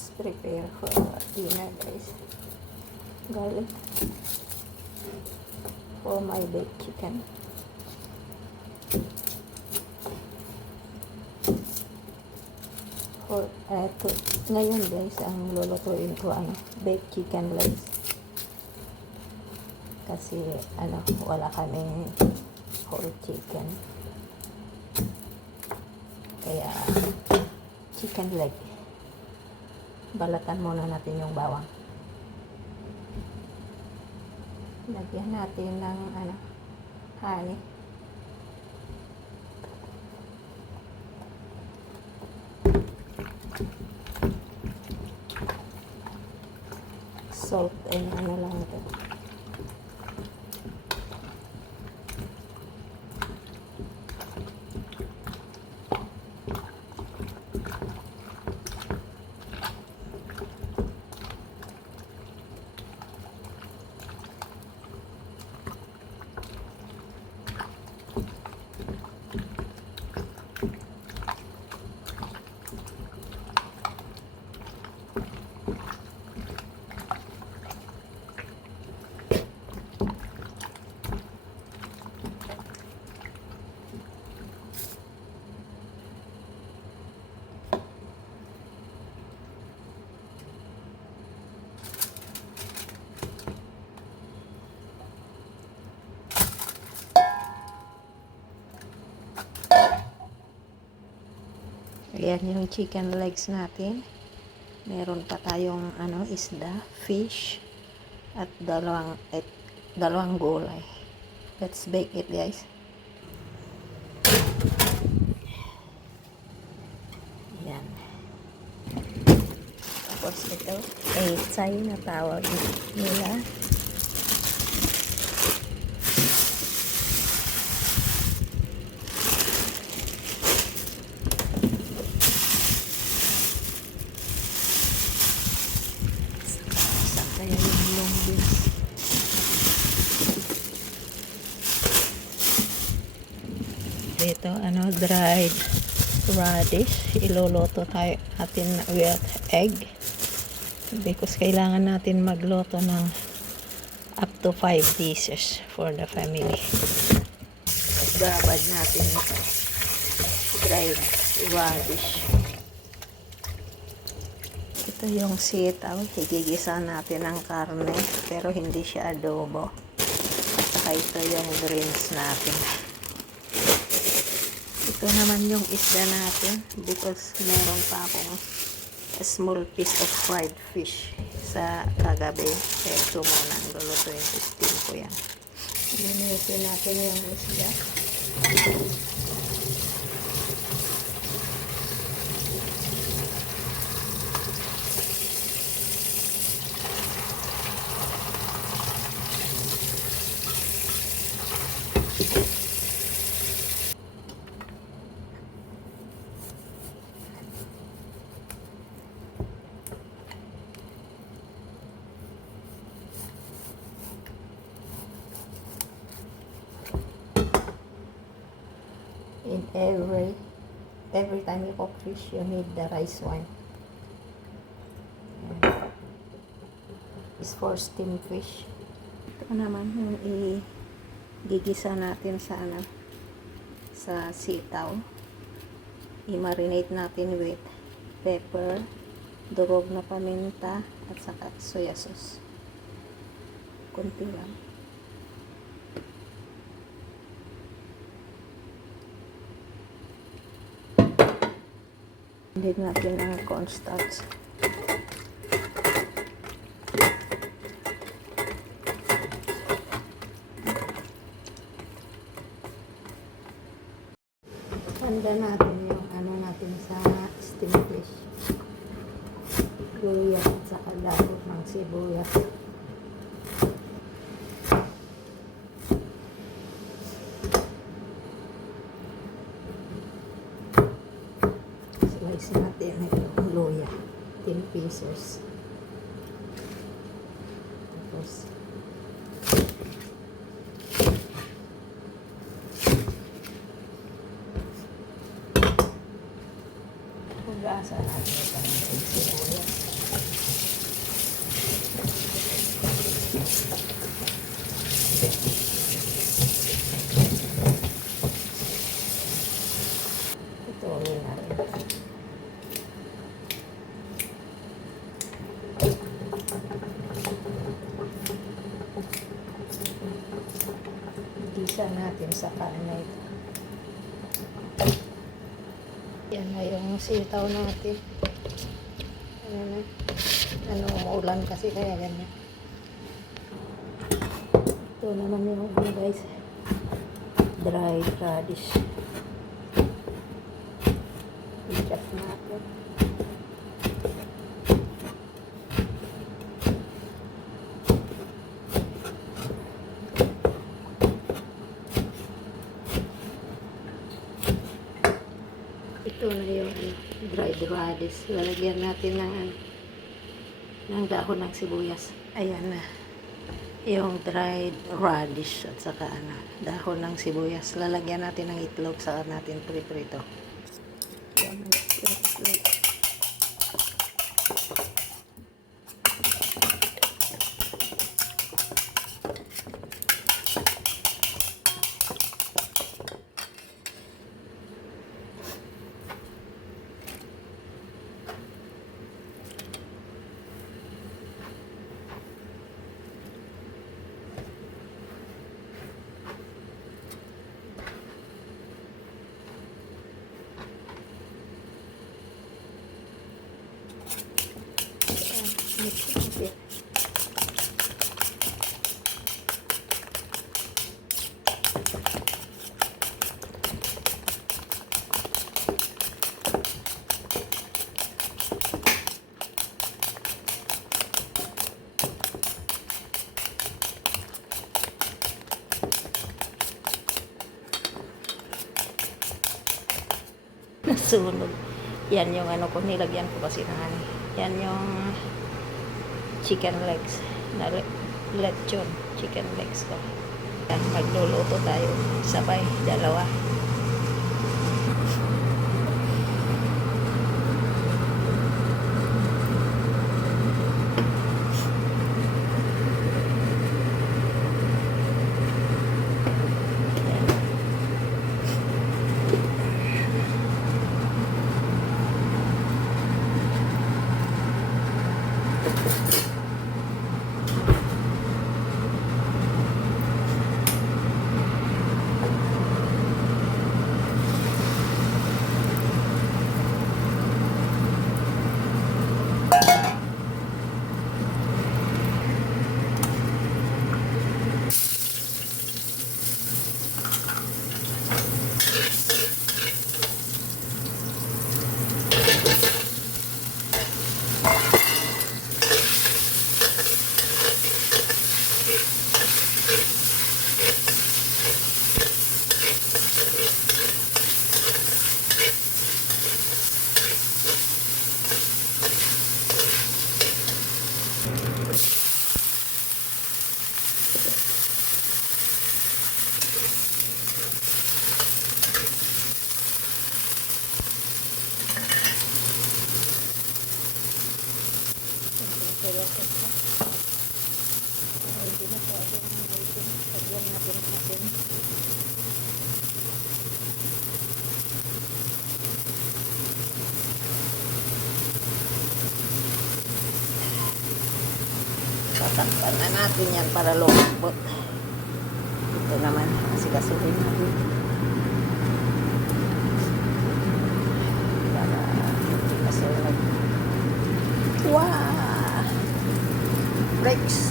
let's prepare for dinner, guys. Garlic for my baked chicken. Ngayon guys, ang lulutuin ko baked chicken legs. Kasi wala kaming whole chicken. Kaya chicken leg. Balatan muna natin yung bawang. Lagyan natin ng honey. Salt ay lang ito. Ayan yung chicken legs natin. Meron pa tayong isda, fish, at dalawang gulay. Let's bake it, guys. Ayan. Tapos ito, tsai na tawag nila. Kaya yung long beans. Ito, dried radish. Iluluto natin with egg. Because kailangan natin magluto ng up to 5 dishes for the family. Gabad natin ito. Dried radish. Ito yung sitaw. Higigisa natin ang karne, pero hindi siya adobo. At saka ito yung greens natin. Ito naman yung isda natin, because meron pa akong a small piece of fried fish sa kagabi. Kaya ito muna ang lulutuin. Steam ko yan. Linisin natin yung isda. In every time you cook fish, you need the rice wine. It's for steamed fish. Ito naman yung igigisa natin sa sitaw. I-marinate natin with pepper, durog na paminta, at saka soya sauce. Kunti lang. Hindi natin ang cornstarch. Handa natin yung natin sa steamed fish. Luya at saka dahon ng sibuyas. Slice natin itong luya. 10 pieces. Tapos hugasan natin itong sibuyas. sa karne ito. Yan na yung sitaw natin. Ano na? Ano, umuulan kasi kaya ganyan. Ito naman yung ano guys, dried radish. I-chop natin. Ito na yung dried radish. Lalagyan natin ng dahon ng sibuyas. Ayan na. Yung dried radish at saka dahon ng sibuyas. Lalagyan natin ng itlog, saka natin prito. Ayan, itlog. Mix natin. Nasunog. Yan yung ano ko, nilagyan ko kasi ng ano. Yan yung chicken legs na lechon chicken legs ko. Yan, magluluto tayo sabay, dalawa. Tatakpan na natin yan para lumambot. Ito naman, asikasuhin natin. Para hindi masunog. Wow! Breaks!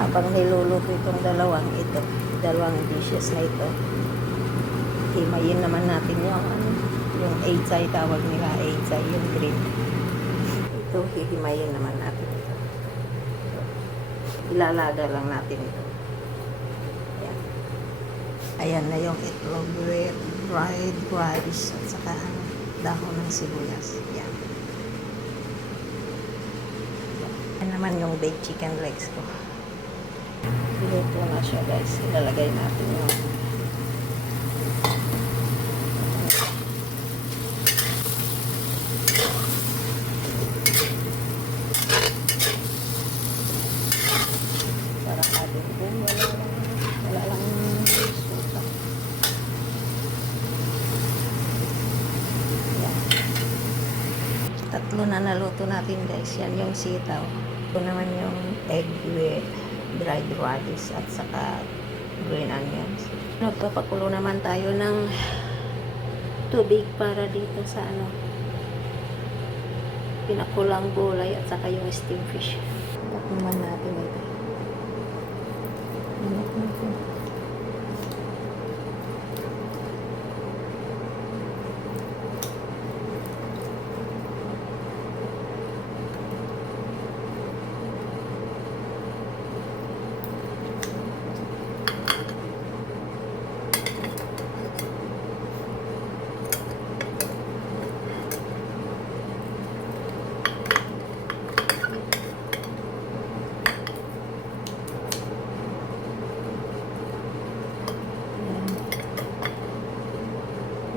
Habang niluluto itong dalawang dishes na ito, himayin naman natin yung echay, tawag nila echay, yung green. Ito, hihimayin naman natin ito. Ilalaga lang natin ito. Ayan. Ayan na yung itlog with dried radish at saka dahon ng sibuyas. Ayan. Ayan naman yung baked chicken legs ko. Luto na siya guys. Ilalagay natin yung tatlo na naluto natin guys. Yan yung sitaw. Ito naman yung egg with dried radish at saka green onions. Nagpapakulo naman tayo ng tubig para dito sa pinakulang gulay at saka yung steamed fish. Takman natin ito.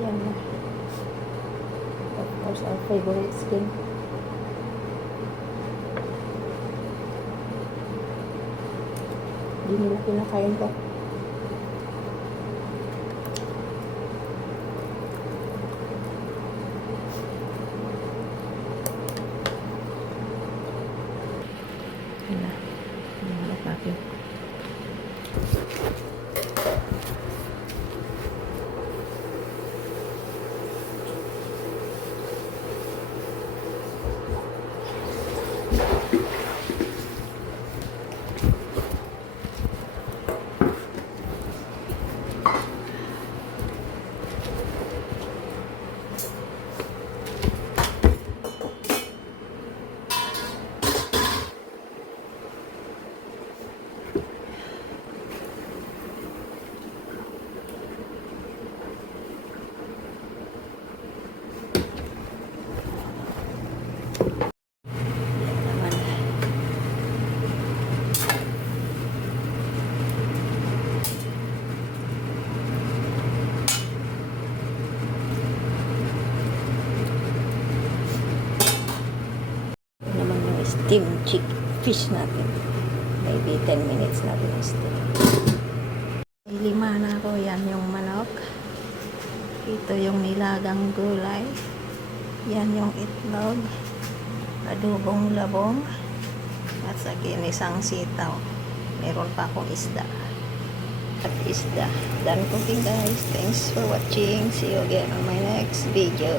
Yan na. Of course, our favorite skin. Hindi nila kinakain ko. Yan na. Yan natin. Steamed fish natin. Maybe 10 minutes natin ang steam. Lima na ako. Yan yung manok. Ito yung nilagang gulay. Yan yung itlog. Adobong labong. At sa ginisang sitaw. Meron pa akong isda. At isda. Done cooking guys. Thanks for watching. See you again on my next video.